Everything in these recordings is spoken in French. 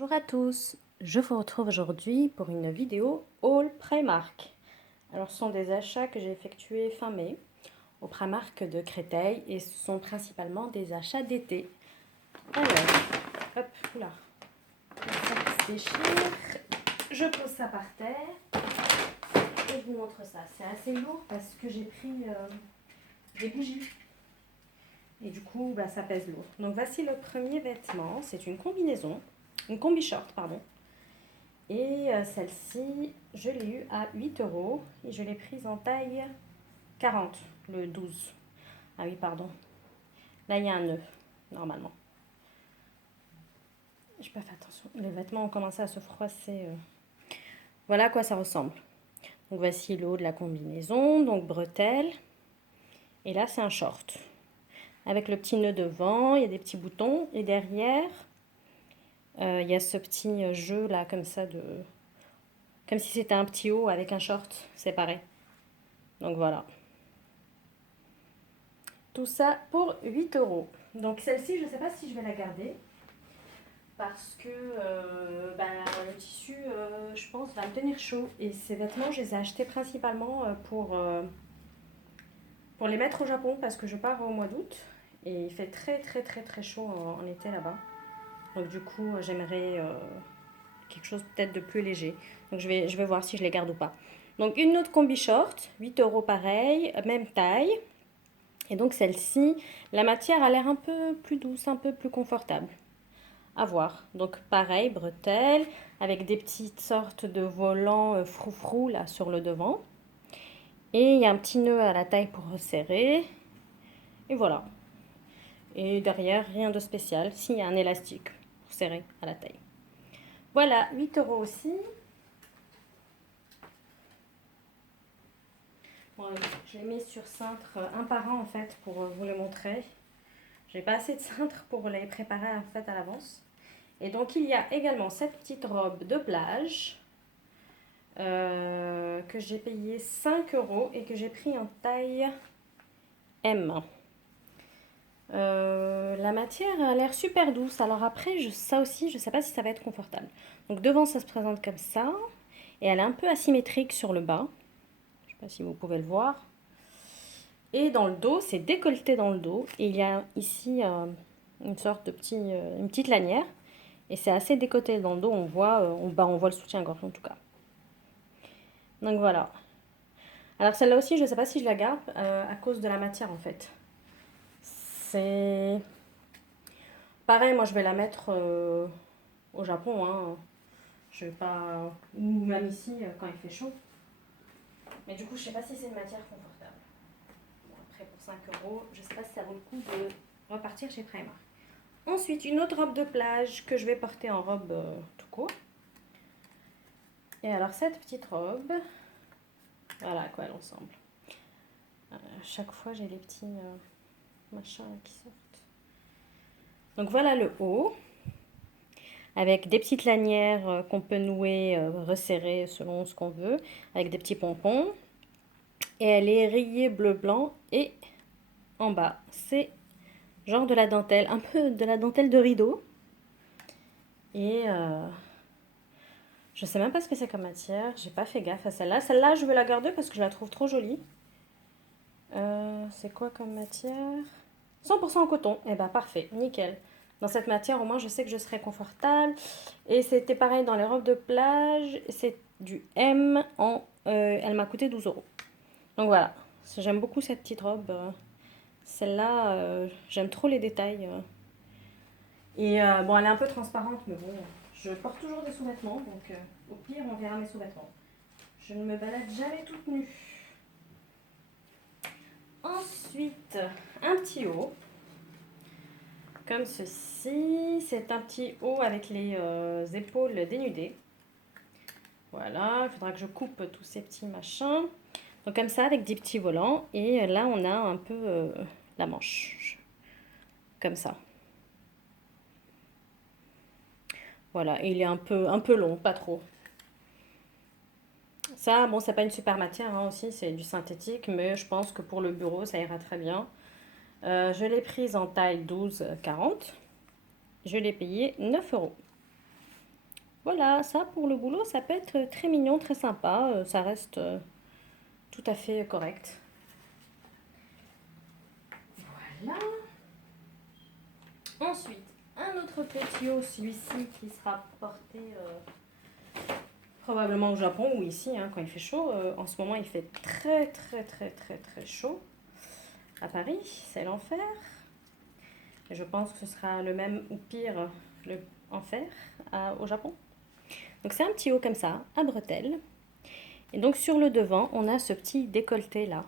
Bonjour à tous, je vous retrouve aujourd'hui pour une vidéo haul Primark. Alors ce sont des achats que j'ai effectués fin mai au Primark de Créteil et ce sont principalement des achats d'été. Alors, hop, oula, ça qui se déchire, je pose ça par terre et je vous montre ça. C'est assez lourd parce que j'ai pris des bougies et du coup ça pèse lourd. Donc voici le premier vêtement, c'est une combinaison, une combi short pardon. Et celle-ci, je l'ai eue à 8 € et je l'ai prise en taille 40, le 12. Ah oui, pardon. Là, il y a un nœud, normalement. Je n'ai pas fait attention. Les vêtements ont commencé à se froisser. Voilà à quoi ça ressemble. Donc voici le haut de la combinaison, donc bretelles. Et là, c'est un short. Avec le petit nœud devant, il y a des petits boutons. Et derrière, il y a ce petit jeu là, comme ça, comme si c'était un petit haut avec un short séparé. Donc voilà. Tout ça pour 8 €. Donc celle-ci, je ne sais pas si je vais la garder. Parce que le tissu, je pense, va me tenir chaud. Et ces vêtements, je les ai achetés principalement pour les mettre au Japon. Parce que je pars au mois d'août. Et il fait très très très très chaud en été là-bas. Donc du coup, j'aimerais quelque chose peut-être de plus léger. Donc je vais voir si je les garde ou pas. Donc une autre combi short, 8 € pareil, même taille. Et donc celle-ci, la matière a l'air un peu plus douce, un peu plus confortable. À voir. Donc pareil, bretelles, avec des petites sortes de volants froufrou là sur le devant. Et il y a un petit nœud à la taille pour resserrer. Et voilà. Et derrière, rien de spécial. Si, il y a un élastique pour serrer à la taille. Voilà, 8 € aussi. Bon, je les mets sur cintre un par un en fait pour vous les montrer. J'ai pas assez de cintre pour les préparer en fait à l'avance. Et donc il y a également cette petite robe de plage que j'ai payé 5 € et que j'ai pris en taille M. La matière a l'air super douce. Alors après, ça aussi, je ne sais pas si ça va être confortable. Donc devant, ça se présente comme ça. Et elle est un peu asymétrique sur le bas. Je ne sais pas si vous pouvez le voir. Et dans le dos, c'est décolleté dans le dos. Et il y a ici une sorte de une petite lanière. Et c'est assez décolleté dans le dos. On voit, on voit le soutien-gorge en tout cas. Donc voilà. Alors celle-là aussi, je ne sais pas si je la garde à cause de la matière en fait. C'est pareil, moi je vais la mettre au Japon. Hein. Je vais pas. Ou même ici quand il fait chaud. Mais du coup, je ne sais pas si c'est une matière confortable. Bon, après, pour 5 €, je ne sais pas si ça vaut le coup de repartir chez Primark. Ensuite, une autre robe de plage que je vais porter en robe tout court. Et alors, cette petite robe, voilà à quoi elle ressemble. Chaque fois, j'ai les petits machins là qui sortent. Donc voilà le haut, avec des petites lanières qu'on peut nouer, resserrer selon ce qu'on veut, avec des petits pompons. Et elle est rayée bleu-blanc et en bas, c'est genre de la dentelle, un peu de la dentelle de rideau. Et je sais même pas ce que c'est comme matière, j'ai pas fait gaffe à celle-là. Celle-là, je vais la garder parce que je la trouve trop jolie. C'est quoi comme matière? 100% en coton. Eh ben parfait, nickel. Dans cette matière, au moins, je sais que je serai confortable. Et c'était pareil dans les robes de plage. C'est du M. Elle m'a coûté 12 €. Donc voilà, j'aime beaucoup cette petite robe. Celle-là, j'aime trop les détails. Et bon, elle est un peu transparente, mais bon, je porte toujours des sous-vêtements. Donc au pire, on verra mes sous-vêtements. Je ne me balade jamais toute nue. Ensuite, un petit haut. Comme ceci. C'est un petit haut avec les épaules dénudées. Voilà, il faudra que je coupe tous ces petits machins. Donc comme ça, avec des petits volants. Et là, on a un peu la manche. Comme ça. Voilà, et il est un peu long, pas trop. Ça, bon, c'est pas une super matière hein, aussi, c'est du synthétique, mais je pense que pour le bureau, ça ira très bien. Je l'ai prise en taille 12-40. Je l'ai payé 9 €. Voilà, ça pour le boulot, ça peut être très mignon, très sympa. Ça reste tout à fait correct. Voilà. Ensuite, un autre pétio, celui-ci qui sera porté probablement au Japon ou ici quand il fait chaud. En ce moment, il fait très chaud à Paris, c'est l'enfer. Et je pense que ce sera le même ou pire le enfer au Japon. Donc c'est un petit haut comme ça, à bretelles. Et donc sur le devant, on a ce petit décolleté là.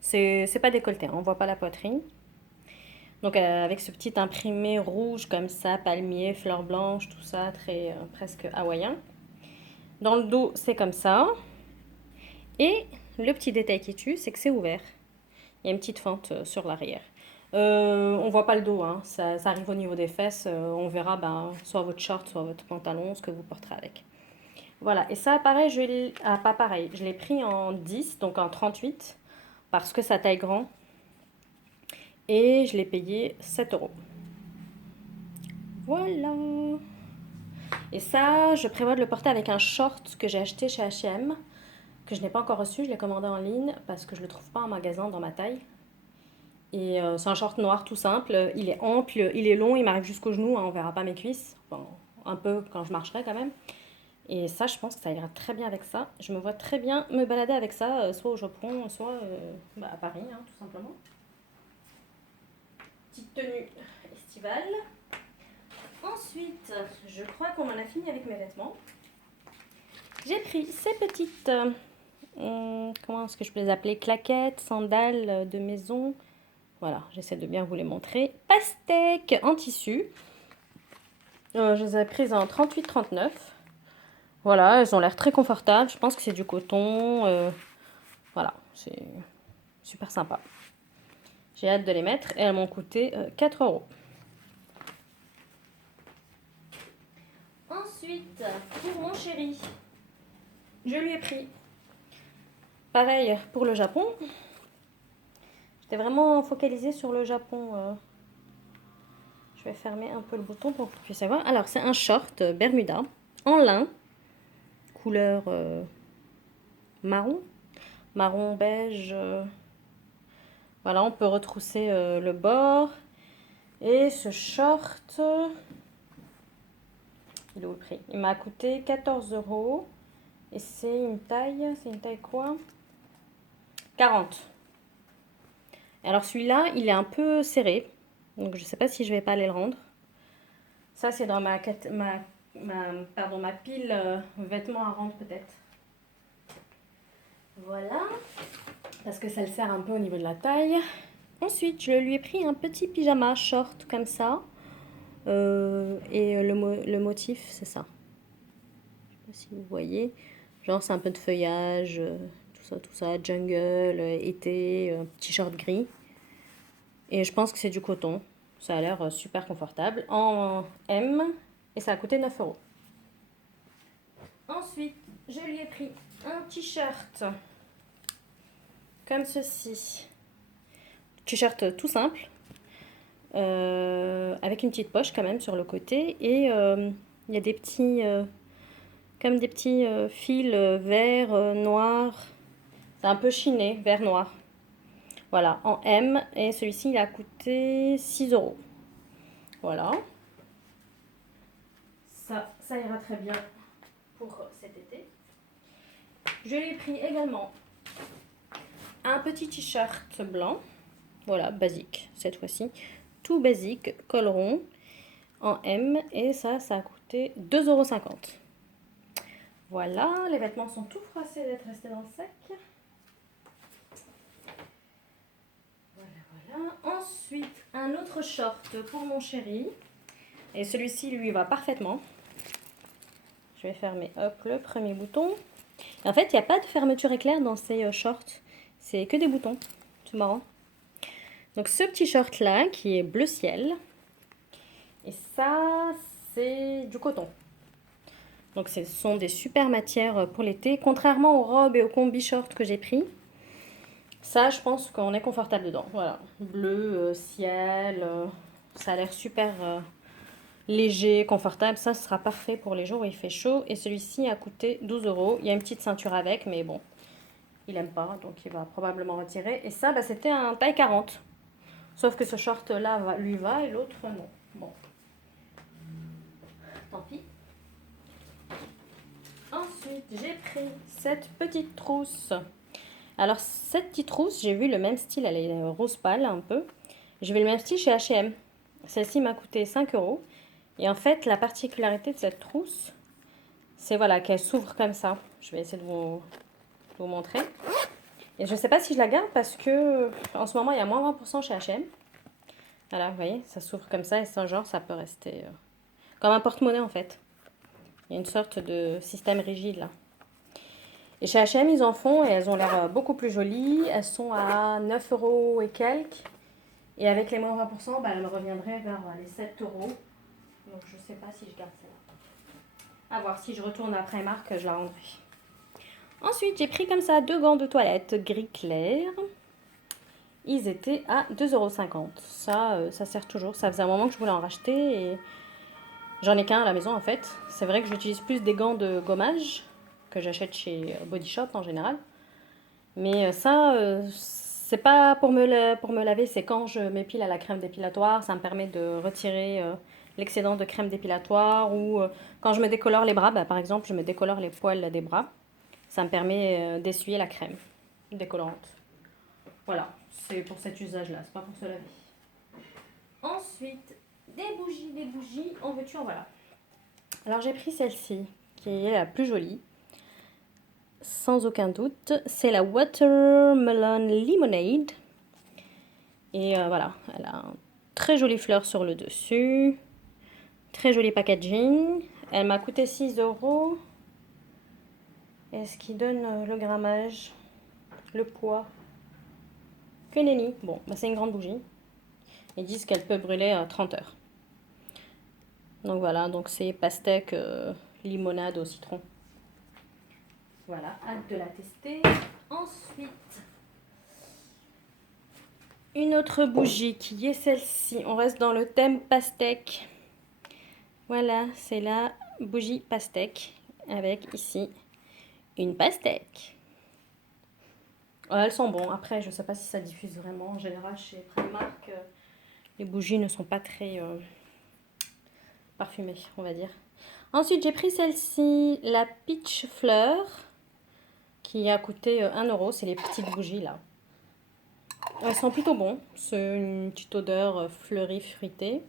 C'est pas décolleté, on voit pas la poitrine. Donc avec ce petit imprimé rouge comme ça, palmier, fleurs blanches, tout ça, très presque hawaïen. Dans le dos, c'est comme ça. Et le petit détail qui tue, c'est que c'est ouvert. Il y a une petite fente sur l'arrière. On voit pas le dos, hein. Ça arrive au niveau des fesses. On verra soit votre short, soit votre pantalon, ce que vous porterez avec. Voilà, et ça, pareil, pas pareil, je l'ai pris en 10, donc en 38, parce que ça taille grand. Et je l'ai payé 7 euros. Voilà. Et ça, je prévois de le porter avec un short que j'ai acheté chez H&M, que je n'ai pas encore reçu, je l'ai commandé en ligne, parce que je ne le trouve pas en magasin dans ma taille. Et c'est un short noir tout simple, il est ample, il est long, il m'arrive jusqu'aux genoux, hein, on verra pas mes cuisses, bon, un peu quand je marcherai quand même. Et ça, je pense que ça ira très bien avec ça. Je me vois très bien me balader avec ça, soit au Japon, soit à Paris, tout simplement. Petite tenue estivale. Ensuite, je crois qu'on en a fini avec mes vêtements. J'ai pris ces petites, comment est-ce que je peux les appeler, claquettes, sandales de maison. Voilà, j'essaie de bien vous les montrer. Pastèques en tissu. Je les ai prises en 38-39. Voilà, elles ont l'air très confortables. Je pense que c'est du coton. Voilà, c'est super sympa. J'ai hâte de les mettre et elles m'ont coûté 4 euros. Ensuite, pour mon chéri, je lui ai pris, pareil pour le Japon. J'étais vraiment focalisée sur le Japon. Je vais fermer un peu le bouton pour que tu puisses voir. Alors, c'est un short Bermuda en lin, couleur marron, marron beige. Voilà, on peut retrousser le bord. Et ce short, il est où le prix? Il m'a coûté 14 euros. Et c'est une taille quoi? 40. Alors celui-là, il est un peu serré. Donc je ne sais pas si je vais pas aller le rendre. Ça, c'est dans ma pile vêtements à rendre peut-être. Voilà. Parce que ça le sert un peu au niveau de la taille. Ensuite, je lui ai pris un petit pyjama short comme ça. Et le motif, c'est ça. Je sais pas si vous voyez. Genre, c'est un peu de feuillage, tout ça, jungle, été, petit short gris. Et je pense que c'est du coton. Ça a l'air super confortable. En M, et ça a coûté 9 euros. Ensuite, je lui ai pris un t-shirt comme ceci. T-shirt tout simple. Avec une petite poche quand même sur le côté. Et il y a des petits... comme des petits fils vert, noir. C'est un peu chiné, vert noir. Voilà, en M. Et celui-ci, il a coûté 6 euros. Voilà. Ça ira très bien pour cet été. Je lui ai pris également un petit t-shirt blanc. Voilà, basique cette fois-ci. Tout basique, col rond, en M. Et ça a coûté 2,50 €. Voilà, les vêtements sont tout froissés d'être restés dans le sac. Voilà. Ensuite, un autre short pour mon chéri. Et celui-ci lui va parfaitement. Je vais fermer le premier bouton. Et en fait, il n'y a pas de fermeture éclair dans ces shorts. C'est que des boutons. C'est marrant. Donc ce petit short là qui est bleu ciel. Et ça, c'est du coton. Donc ce sont des super matières pour l'été. Contrairement aux robes et aux combi shorts que j'ai pris. Ça, je pense qu'on est confortable dedans. Voilà. Bleu, ciel. Ça a l'air super léger, confortable. Ça, ce sera parfait pour les jours où il fait chaud. Et celui-ci a coûté 12 euros. Il y a une petite ceinture avec, mais bon, il aime pas, donc il va probablement retirer. Et ça, bah, c'était un taille 40. Sauf que ce short-là lui va et l'autre non. Bon, tant pis. Ensuite, j'ai pris cette petite trousse. Alors, cette petite trousse, j'ai vu le même style, elle est rose pâle un peu. J'ai vu le même style chez H&M. Celle-ci m'a coûté 5 euros. Et en fait, la particularité de cette trousse, c'est voilà, qu'elle s'ouvre comme ça. Je vais essayer de vous montrer. Et je ne sais pas si je la garde parce que en ce moment, il y a moins 20% chez H&M. Voilà, vous voyez, ça s'ouvre comme ça et ça, genre, ça peut rester comme un porte-monnaie en fait. Il y a une sorte de système rigide là. Et chez H&M, ils en font et elles ont l'air beaucoup plus jolies. Elles sont à 9 euros et quelques. Et avec les moins 20%, bah, elles me reviendraient vers les 7 euros. Donc je sais pas si je garde celle-là. À voir, si je retourne après Primark, je la rendrai. Ensuite, j'ai pris comme ça 2 gants de toilette gris clair. Ils étaient à 2,50 €. Ça sert toujours. Ça faisait un moment que je voulais en racheter et j'en ai qu'un à la maison en fait. C'est vrai que j'utilise plus des gants de gommage que j'achète chez Body Shop en général. Mais c'est pas pour me laver, c'est quand je m'épile à la crème dépilatoire. Ça me permet de retirer l'excédent de crème dépilatoire ou quand je me décolore les bras, bah, par exemple, je me décolore les poils des bras. Ça me permet d'essuyer la crème décolorante. Voilà, c'est pour cet usage-là, c'est pas pour se laver. Ensuite, des bougies, en veux-tu, en voilà. Alors j'ai pris celle-ci, qui est la plus jolie, sans aucun doute. C'est la Watermelon Lemonade. Et voilà, elle a un très jolie fleur sur le dessus. Très joli packaging. Elle m'a coûté 6 euros. Est-ce qu'il donne le grammage, le poids? Que nenni. Bon, bah c'est une grande bougie. Ils disent qu'elle peut brûler 30 heures. Donc voilà, donc c'est pastèque limonade au citron. Voilà, hâte de la tester. Ensuite, une autre bougie qui est celle-ci. On reste dans le thème pastèque. Voilà, c'est la bougie pastèque avec ici une pastèque. Elles sont bonnes. Après, je ne sais pas si ça diffuse vraiment. En général, chez Primark, les bougies ne sont pas très parfumées, on va dire. Ensuite, j'ai pris celle-ci, la Peach Fleur, qui a coûté 1 euro. C'est les petites bougies là. Elles sont plutôt bonnes. C'est une petite odeur fleurie, fruitée.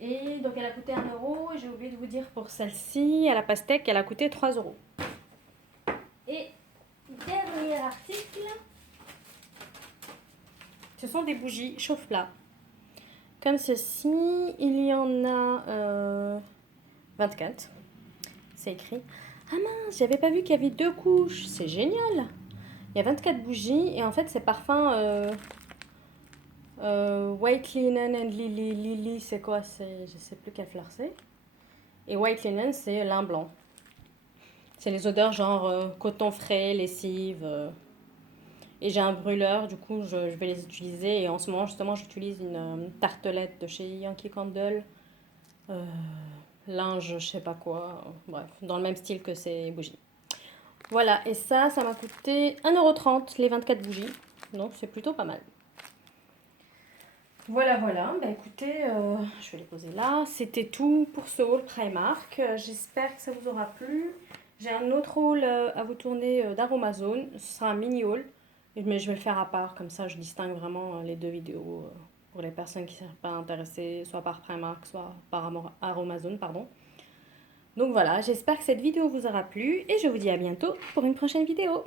Et donc, elle a coûté 1 euro. Et j'ai oublié de vous dire pour celle-ci, à la pastèque, elle a coûté 3 euros. Et dernier article, ce sont des bougies chauffe-plat. Comme ceci, il y en a 24. C'est écrit. Ah mince, j'avais pas vu qu'il y avait 2 couches. C'est génial. Il y a 24 bougies et en fait, c'est parfum White Linen and Lily. Lily, c'est quoi? Je sais plus quelle fleur c'est. Et White Linen, c'est lin blanc. C'est les odeurs genre coton frais, lessive. Et j'ai un brûleur, du coup, je vais les utiliser. Et en ce moment, justement, j'utilise une tartelette de chez Yankee Candle. Linge, je sais pas quoi. Bref, dans le même style que ces bougies. Voilà, et ça m'a coûté 1,30 € les 24 bougies. Donc, c'est plutôt pas mal. Voilà, voilà. Bah écoutez, je vais les poser là. C'était tout pour ce haul Primark. J'espère que ça vous aura plu. J'ai un autre haul à vous tourner d'Aromazone. Ce sera un mini haul. Mais je vais le faire à part, comme ça je distingue vraiment les deux vidéos pour les personnes qui ne sont pas intéressées, soit par Primark, soit par Aromazone, pardon. Donc voilà, j'espère que cette vidéo vous aura plu et je vous dis à bientôt pour une prochaine vidéo.